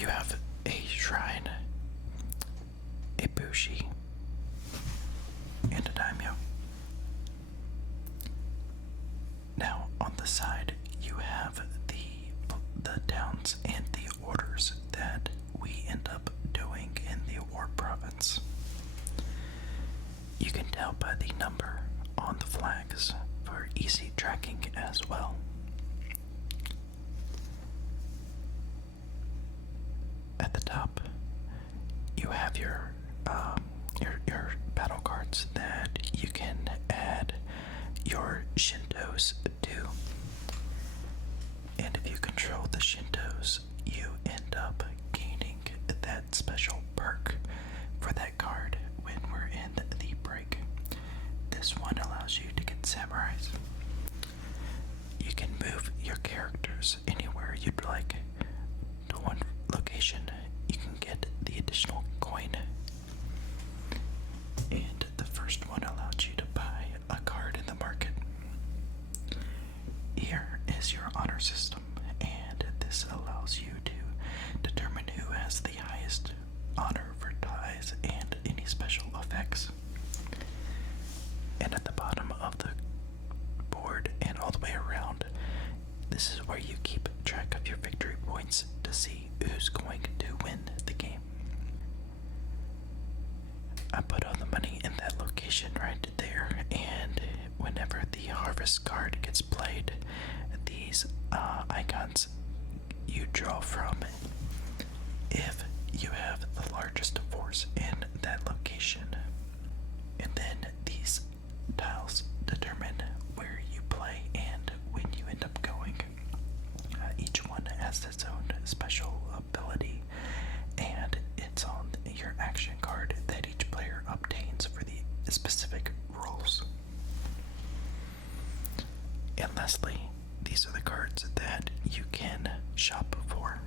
you have a shrine, a bushi, and a daimyo. Now, on the side, you have the towns and the orders that we end up doing in the war province. You can tell by the number on the flags for easy tracking as well. At the top, you have your battle cards that you can add your Shintos to. And if you control the Shintos, you end up gaining that special perk for that card when we're in the break. This one allows you to get samurais. You can move your characters anywhere you'd like to one location. You can get the additional coin. And the first one allowed you to buy a card in the market. Here is your honor system, and this allows you to determine who has the highest honor for ties and any special effects. And at the bottom of the board and all the way around, this is where you keep track of your victory points to see who's going to win the game. I put all the money in that location right there, and whenever the harvest card gets played, these icons you draw from if you have the largest force in that location. And then these tiles determine where you play and when you end up going. Each one has its own special ability, and it's on your action card that each player obtains for the specific roles. And lastly, these are the cards that you can shop for.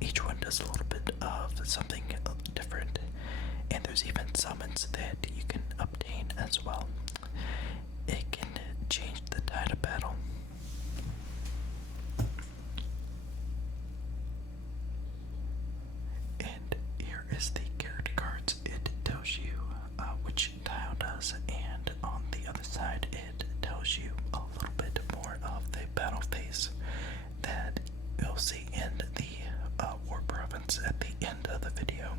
Each one does a little bit of something different, and there's even summons that you can obtain as well. It can change the tide of battle. And here is the character cards. It tells you which tile does, and on the other side it tells you a little bit more of the battle phase that you'll see in the war province at the end of the video.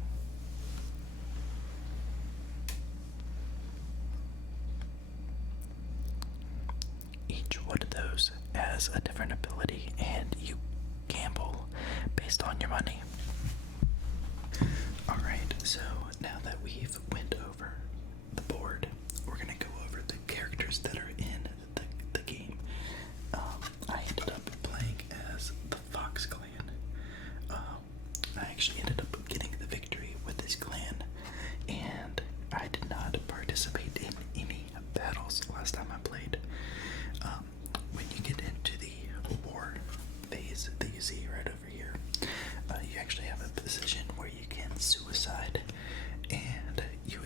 Each one of those has a different ability, and you gamble based on your money. Alright, so now that we've went over the board, we're going to go over the characters that are in the game. I ended up playing as the Fox clan. I actually ended up getting the victory with this clan, and I did not participate in any battles last time I played. When you get into the war phase that you see right over here, you actually have a position where you can suicide, and you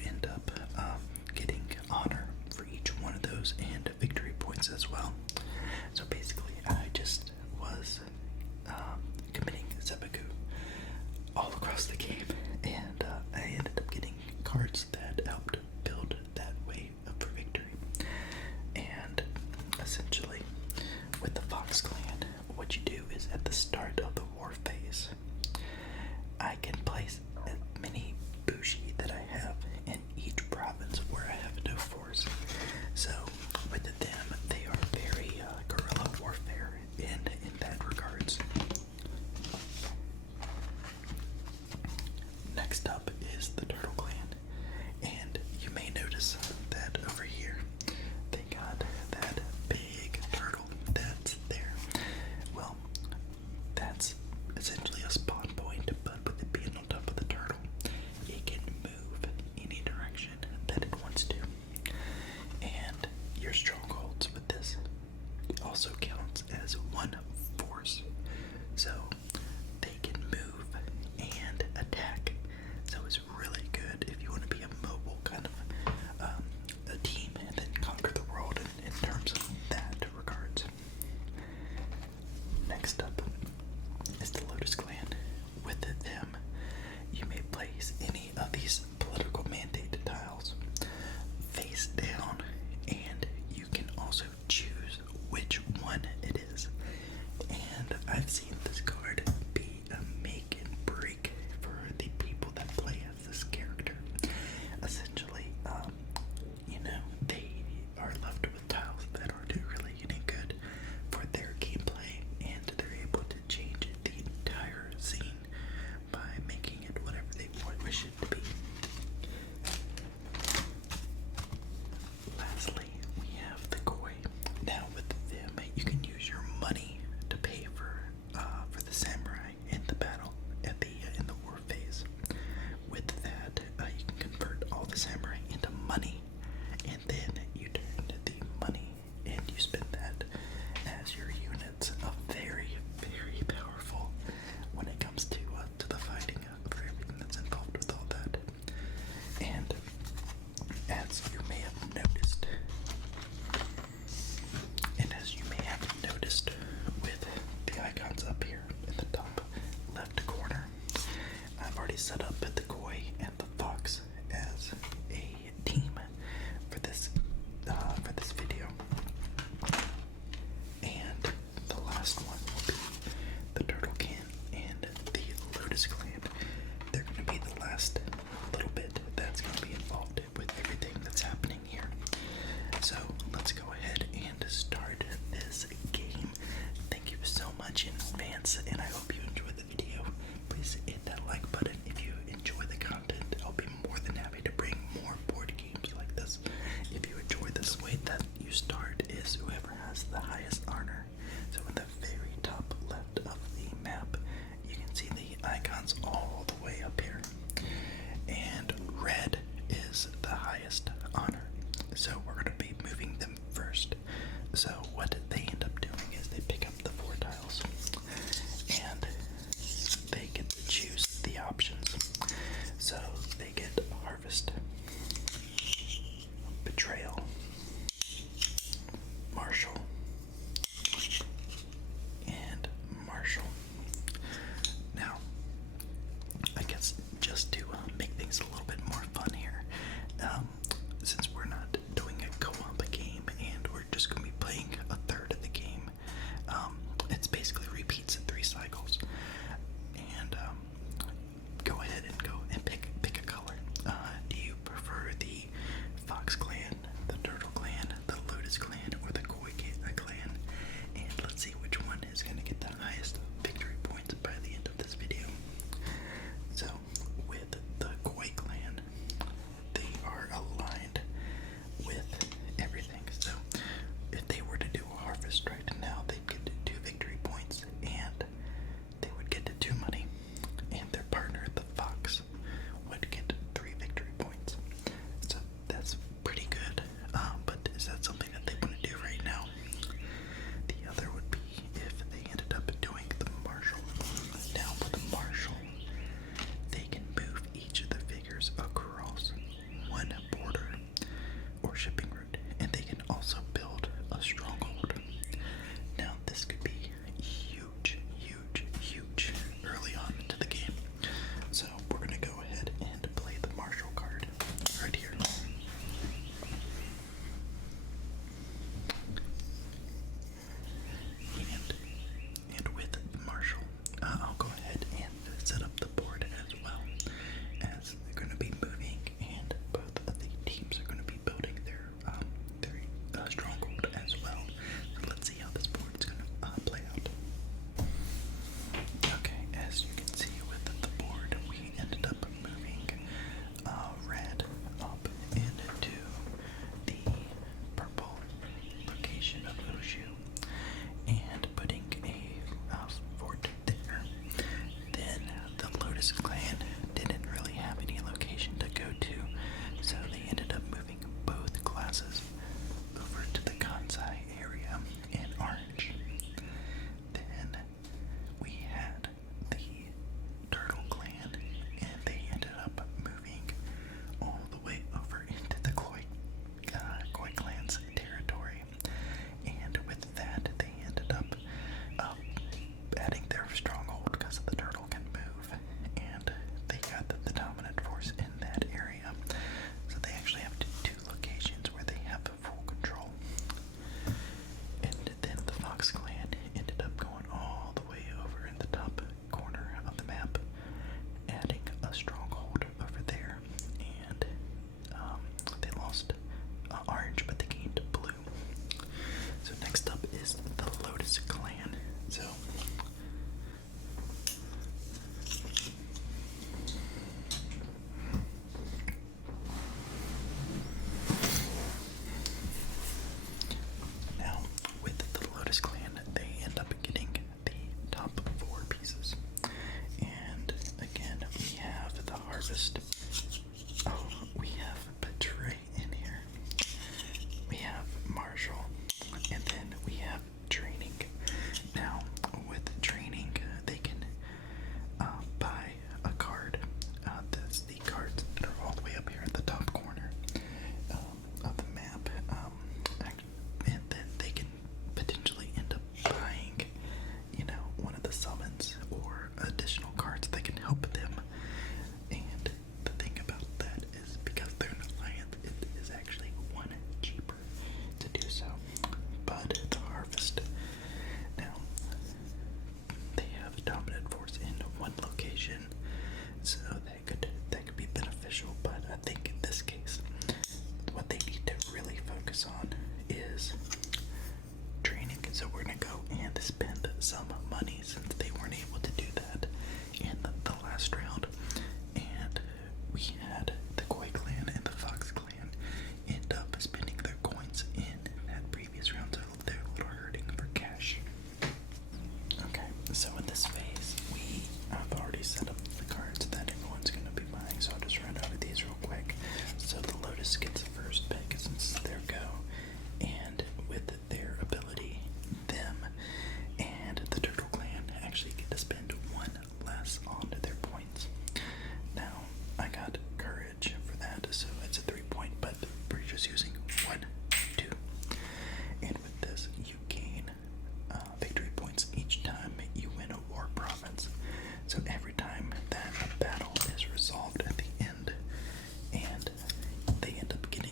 they end up getting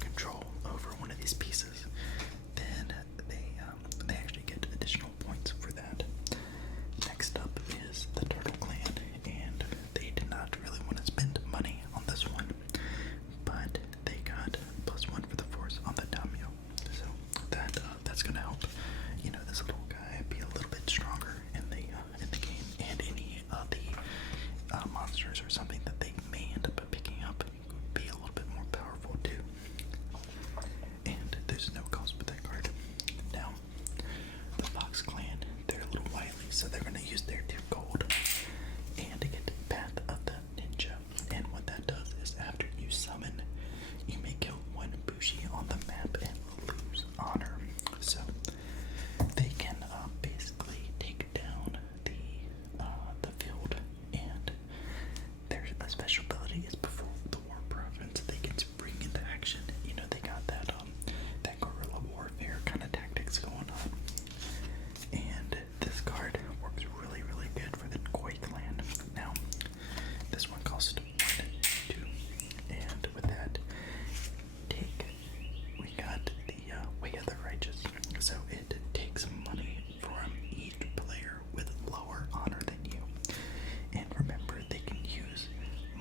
control over one of these pieces, then they actually get additional points for that. Next up is the Turtle Clan, and they did not really want to spend money on this one, but they got +1 for the force on the Damio, so that's gonna help, this little guy be a little bit stronger in the game, and any of the monsters or something that they may end up picking up be a little bit more powerful too. And there's no cost with that card. Now, the Fox Clan, they're a little wily, so they're going to use their 2 gold and to get Path of the Ninja. And what that does is after you summon, you may kill 1 Bushi on the map and lose honor. So they can basically take down the field, and their special ability is before the war province. They can spring into action. They got that guerrilla warfare kind of tactics going on. And this card works really, really good for the Koi clan. Now, this one costs 1, 2, and with that, we got the Way of the Righteous. So it takes money from each player with lower honor than you. And remember, they can use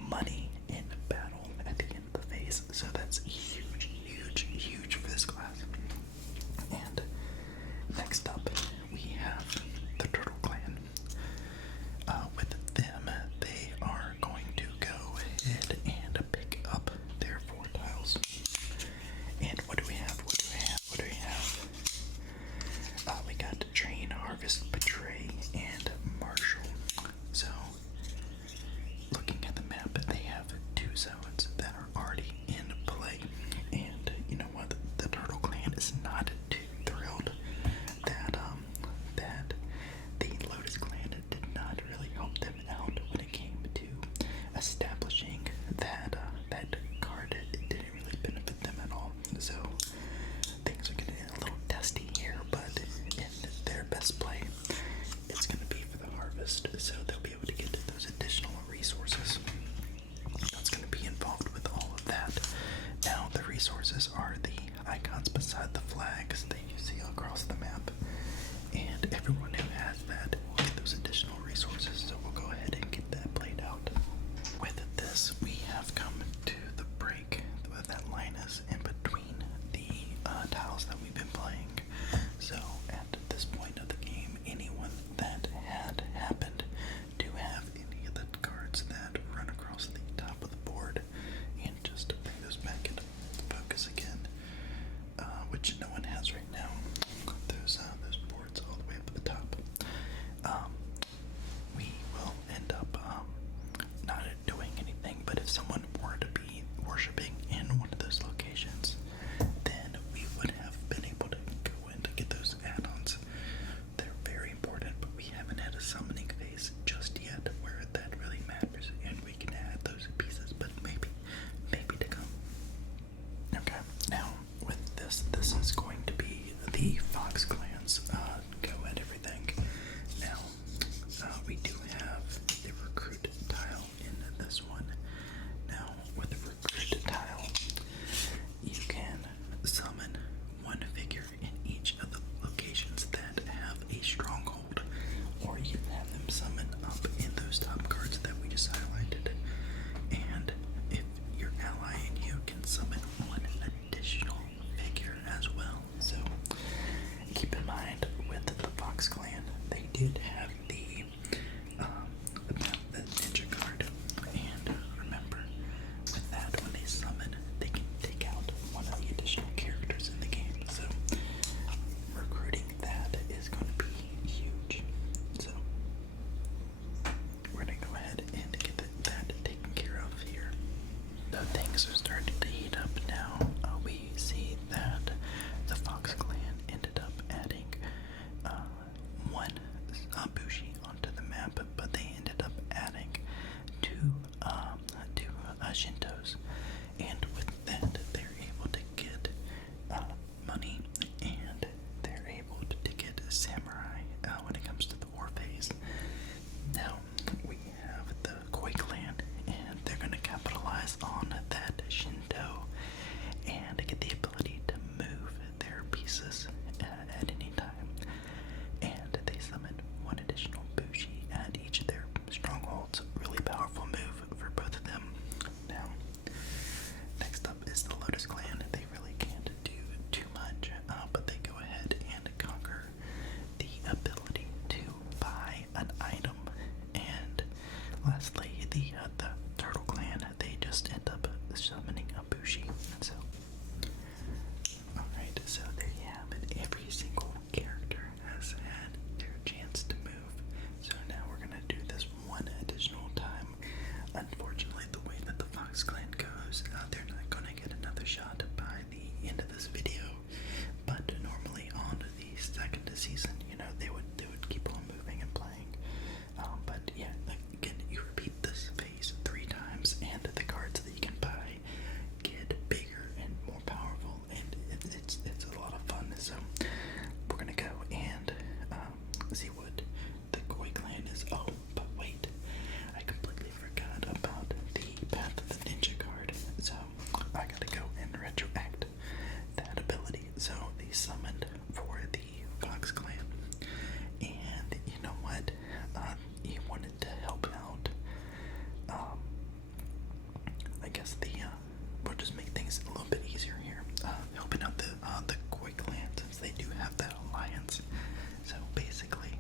money in battle at the end of the phase, so that's huge, huge, huge for this class. And next up, we have the Turtle Clan. With them, they are going to go ahead and pick up their 4 tiles. And what do we have? We got Train, Harvest, Betray, and Marshall. So, looking at the map, they have 2 zones that are already in play. And you know what? The Turtle Clan is not too thrilled that the Lotus Clan did not really help them out when it came to establishing that card. It didn't really benefit them at all. So things are getting a little testy here, but in their best play, it's going to be for the Harvest, so they'll be able to get those additional resources. That's going to be involved with all of that. Now, the resources are the icons beside the flags that you see across the map, and everyone who has that will get those additional resources, so we'll go ahead and get that played out. With this, we have come to the break that line is in between the tiles that we've been playing. So at this point of the game, anyone that had happened to have any of the cards that run across the top of the board, and just to bring those back into focus again, which no one has right now, those boards all the way up at the top, we will end up not doing anything. But if someone were to be worshiping in one of those locations, then we would have been able to go in to get those add-ons. They're very important, but we haven't had a summoning phase just yet where that really matters, and we can add those pieces, but maybe to come. Okay, now with this is going to be the Fox Clan's go at everything. Now, we do have the recruit tile in this one. Now, with the recruit tile, you can summon 1 figure in each of the locations that have a stronghold, or you can have them summon up in those top cards that we just highlighted. And if your ally and you can summon 1 additional figure as well. So keep in mind, with the Fox Clan, they did have the ninja card, and remember, with that, when they summon, they can take out 1 of the additional characters in the game. So recruiting that is going to be huge. So we're going to go ahead and get that taken care of here. Now things are starting to heat up now. We see that the Fox Clan ended up adding 1 summoned for the Fox clan. And you know what? He wanted to help out. I guess we'll just make things a little bit easier here. Helping out the Koi clan, since they do have that alliance. So basically,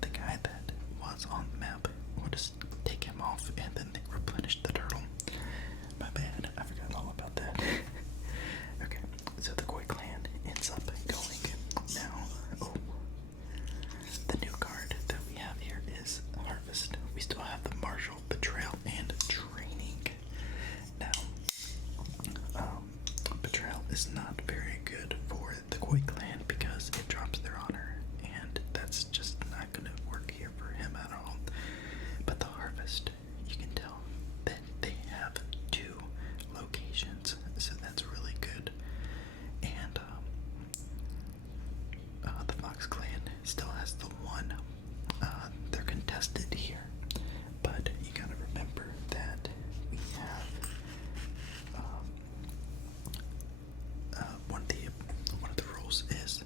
the guy that was on the map, we'll just take him off, and then they replenish the turtle. My bad, I forgot all about that. Okay, so the Koi clan ends up going now. Oh, the new card that we have here is Harvest. We still have the Martial, Betrayal, and Training. Now, Betrayal is not very good for the Koi clan because it drops their honor, and that's just not going to work here for him at all. But the Harvest, you can tell that they have 2 locations, so that's really good. And the Fox clan still has the 1. They're contested here, but you gotta remember that we have one of the rules is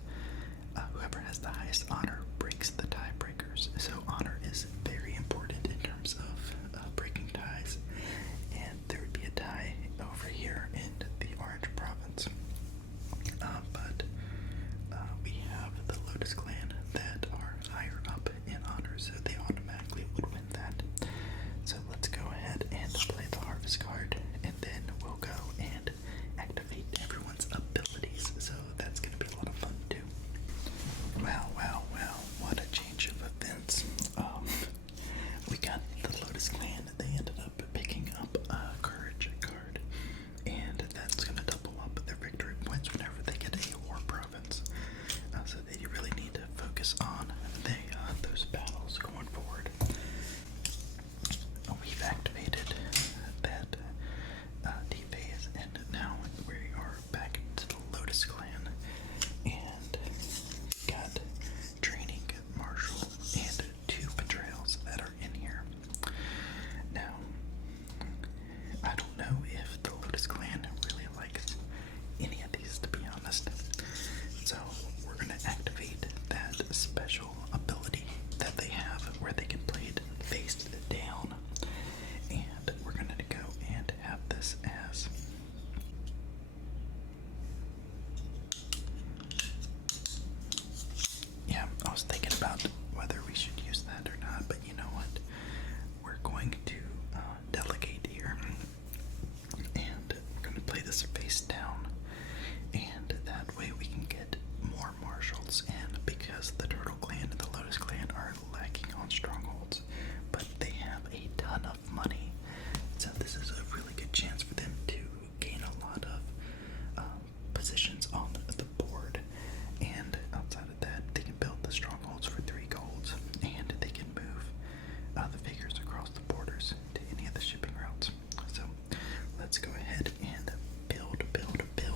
whoever has the highest honor breaks the tiebreakers. So honor is very important in terms of breaking ties, and there would be a tie over here in the Orange Province. But we have the Lotus clan that are higher up in honor, so they automatically would win that. So let's go ahead and play the Harvest card, and then we'll go and activate everyone's abilities. So that's going to be a lot of fun too. Wow, wow, wow, what a change of events. We got the Lotus clan. They ended up picking up a Courage card, and that's going to double up their victory points whenever they get a war province. So they really need to focus on those battles going forward. We've activated that D-phase, and now we are back to the Lotus clan, and got Training, Martial, and 2 Betrayals that are in here. Now, I don't know if the Lotus clan really likes any of these, to be honest. So we're going to activate that special ability that they have where they can play it face down. And we're going to go and have this as yeah, I was thinking about whether we should use that or not, but you know what? We're going to delegate here, and we're going to play this face down, and that way we can get more marshals in, because the Turtle clan and the Lotus clan are lacking on strongholds, but they have a ton of money, so this is a really good chance for them to gain a lot of positions on the board. And outside of that, they can build the strongholds for 3 golds, and they can move the figures across the borders to any of the shipping routes. So let's go ahead and build, build, build.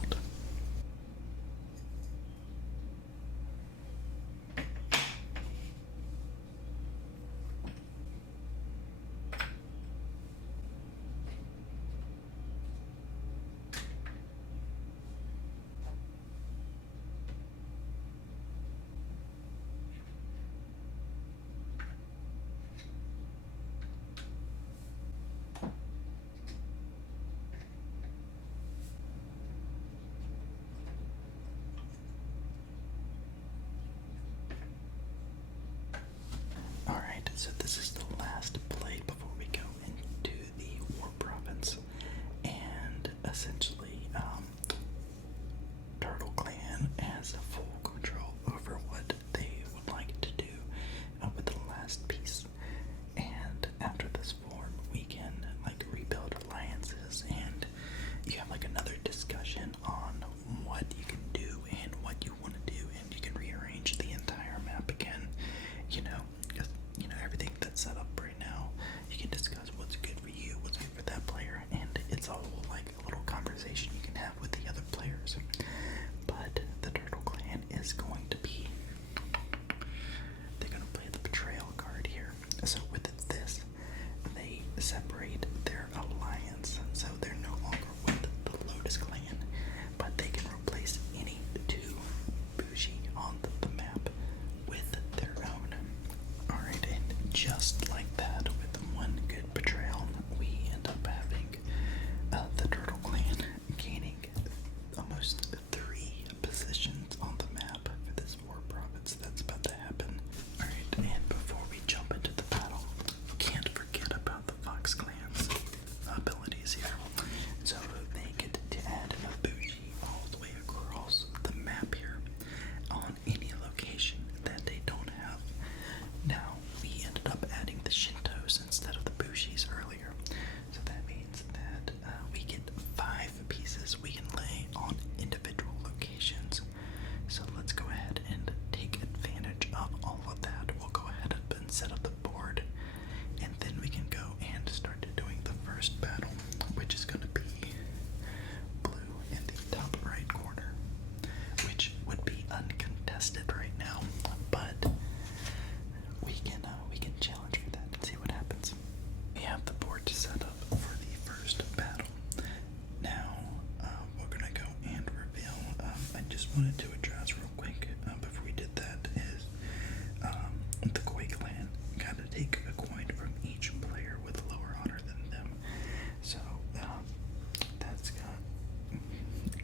wanted to address real quick before we did that is the Koi clan got to take a coin from each player with lower honor than them. So that's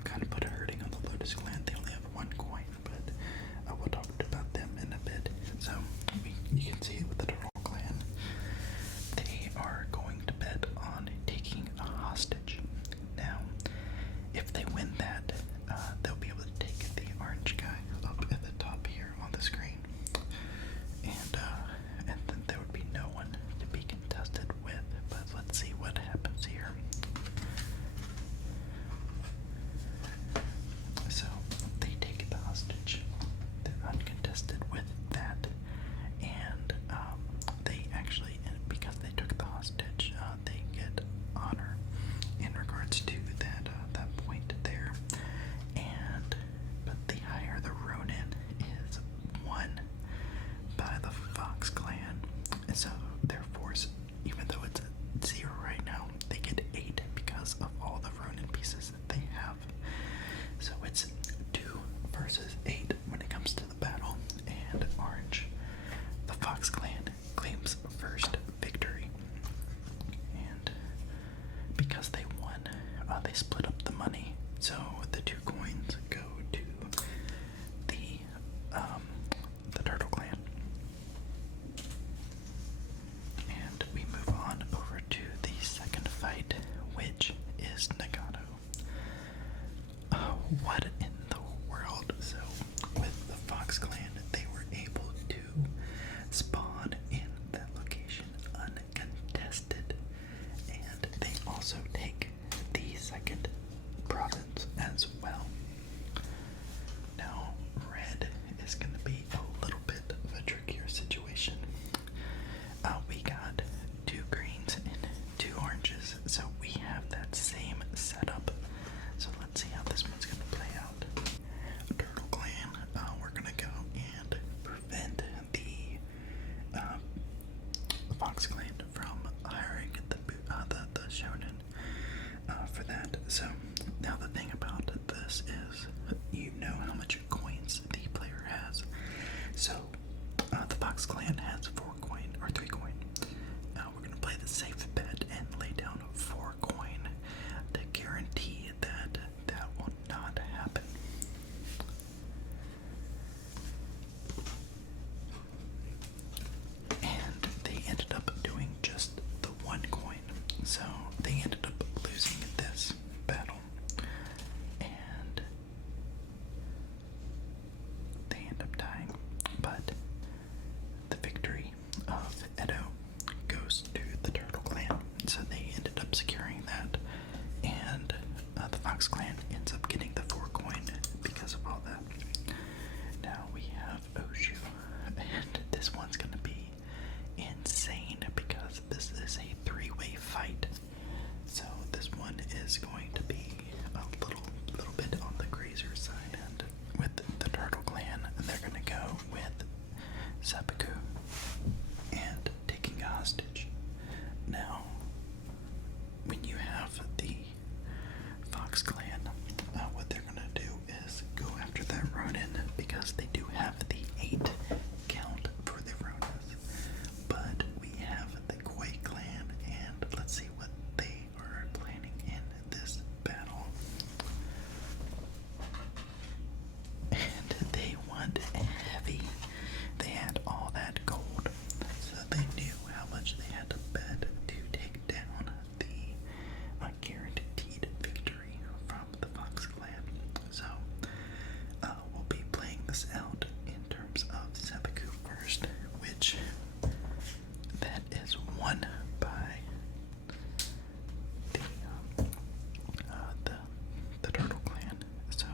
kind of put a hurting on the Lotus clan. They only have one coin, but we'll talk about them in a bit. So you can see it with the Turtle clan. They are going to bet on taking a hostage. Now, if they win that, they'll be able to take the orange guy up at the top here on the screen, and then there would be no one to be contested with. But let's see what happens here. So they take the hostage. They're uncontested with that, and they actually, because they took the hostage, they get honor in regards to that point there. And but the higher the Ronin is won by the Fox clan, and so their force, even though it's at 0 right now, they get 8 because of all the Ronin pieces that they have. So it's 2 versus 8 when it comes to the battle, and orange, the Fox clan, claims first victory. And because they won, they split up the money. So the 2 coins go to the Turtle clan. And we move on over to the second fight, which is Nagato. What in the world? So with the Fox clan, they were able to spawn in that location uncontested, and they also take the second province as well. Now, red is going to be a little bit of a trickier situation. We got 2 greens and 2 oranges, so we have that same setup. So let's see how this one's going to play out. Turtle clan, we're going to go and prevent the Fox clan from hiring the shonen for that. So now the thing about this is, you know how much coins the player has. So the Fox clan has 4 coin or 3 coin. We're gonna play the safe bet and lay down 4 coin to guarantee that that will not happen. And they ended up doing just the 1 coin. So they ended up losing this battle. And they end up dying. But the victory of Edo goes to the Turtle clan. So they ended up securing that. And the Fox clan ends up getting the 4 coin because of all that. Now we have Oshu. And this one's going to be insane because this is a 3-way fight. So this one is going to be a little bit on the crazier side. And with the Turtle clan, they're going to go with seppuku and taking a hostage. Now, when you have the Fox clan, what they're going to do is go after that Ronin, because they do have the 8 count for the Ronins. But we have the Koi clan, and let's see what they are planning in this battle. And they want heavy. They had all that gold, so they knew how much they had to bet to take down the guaranteed victory from the Fox clan. So we'll be playing this out in terms of seppuku first, which that is won by the Turtle clan. So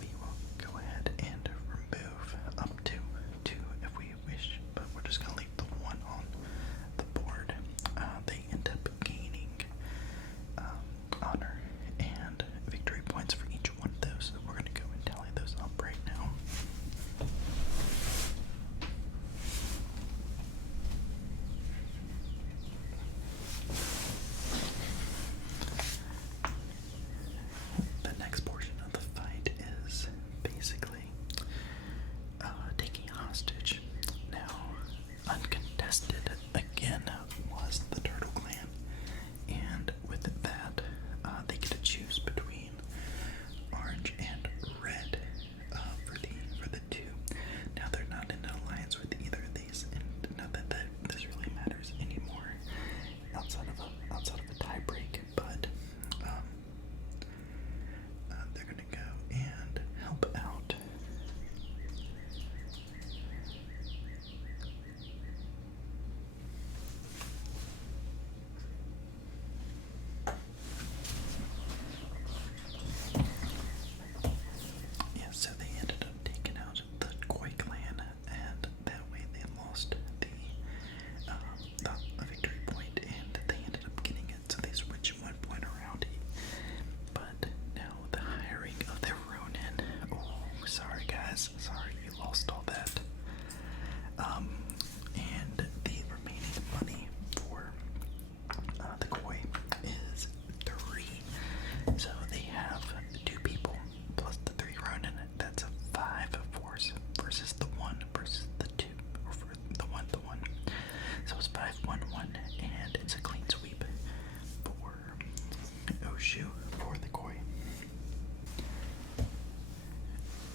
we will go ahead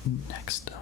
Next up,